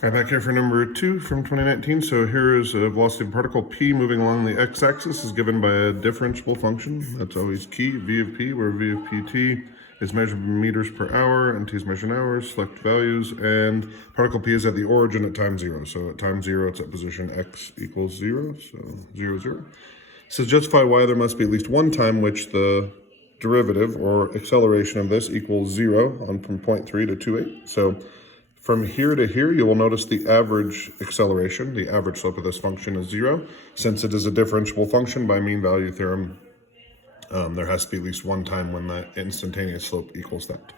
All right, back here for number 2 from 2019. So here is a velocity of particle P moving along the x-axis is given by a differentiable function. That's always key, v of p, where v of pt is measured in meters per hour and t is measured in hours. Select values, and particle P is at the origin at time 0. So at time 0, it's at position x equals 0, so 0, 0. It says justify why there must be at least one time which the derivative or acceleration of this equals 0 on from 0.3 to 2.8. So from here to here, you will notice the average acceleration, the average slope of this function is 0. Since it is a differentiable function by mean value theorem, there has to be at least one time when that instantaneous slope equals that.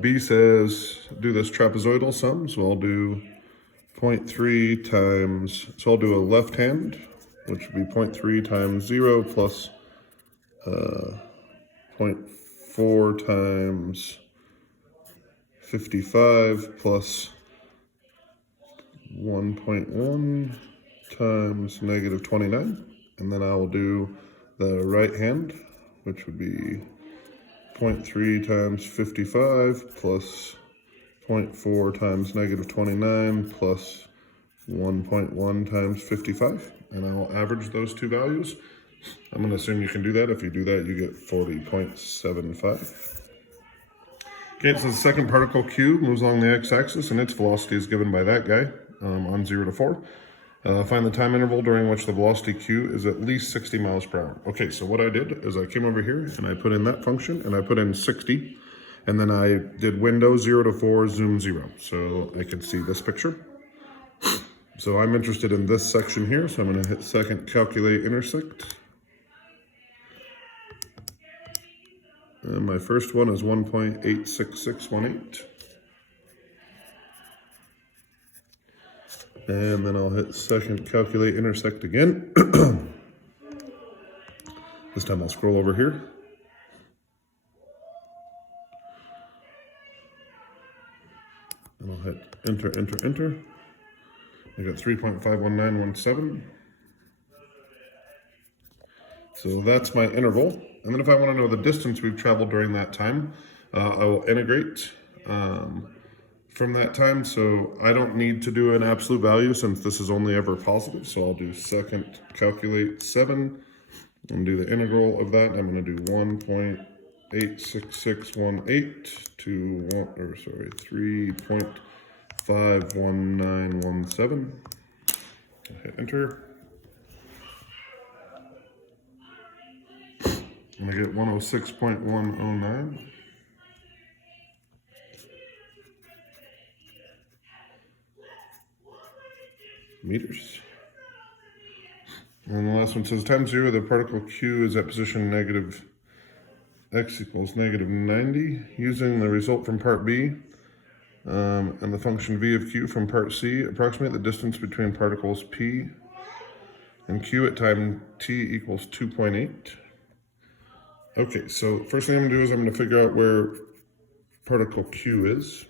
B says do this trapezoidal sum, so I'll do 0.3 times, so I'll do a left hand, which would be 0.3 times 0 plus 0.4 times 55 plus 1.1 times negative 29. And then I will do the right hand, which would be 0.3 times 55 plus 0.4 times negative 29 plus 1.1 times 55. And I will average those two values. I'm going to assume you can do that. If you do that, you get 40.75. Okay, so the second particle Q moves along the x-axis, and its velocity is given by that guy on 0 to 4. Find the time interval during which the velocity Q is at least 60 miles per hour. Okay, so what I did is I came over here and I put in that function, and I put in 60, and then I did window 0 to 4, zoom 0, so I can see this picture. So I'm interested in this section here, so I'm going to hit second, calculate, intersect. And my first one is 1.86618. And then I'll hit second, calculate, intersect again. This time I'll scroll over here. And I'll hit enter, enter, enter. I got 3.51917. So that's my interval. And then if I want to know the distance we've traveled during that time, I will integrate from that time. So I don't need to do an absolute value since this is only ever positive. So I'll do second, calculate 7, and do the integral of that. I'm going to do 1.86618 to 3.51917. Hit enter. And I get 106.109. Meters. And the last one says time 0, the particle Q is at position negative x equals negative 90. Using the result from part B and the function v of q from part C, approximate the distance between particles P and Q at time t equals 2.8. Okay, so first thing I'm gonna do is I'm gonna figure out where particle Q is.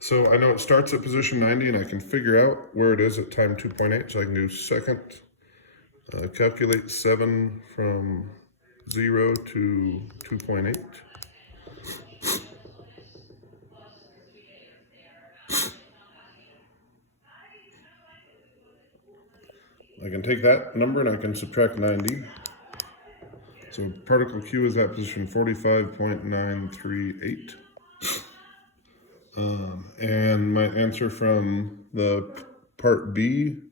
So I know it starts at position 90 and I can figure out where it is at time 2.8. So I can do second, calculate 7 from 0 to 2.8. I can take that number and I can subtract 90. So particle Q is at position 45.938. And my answer from the part B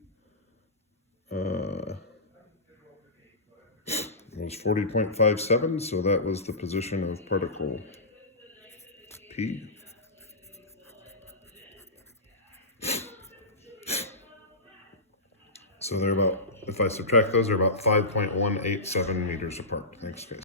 was 40.57, so that was the position of particle P. So they're about, if I subtract those, they're about 5.187 meters apart. Thanks, guys.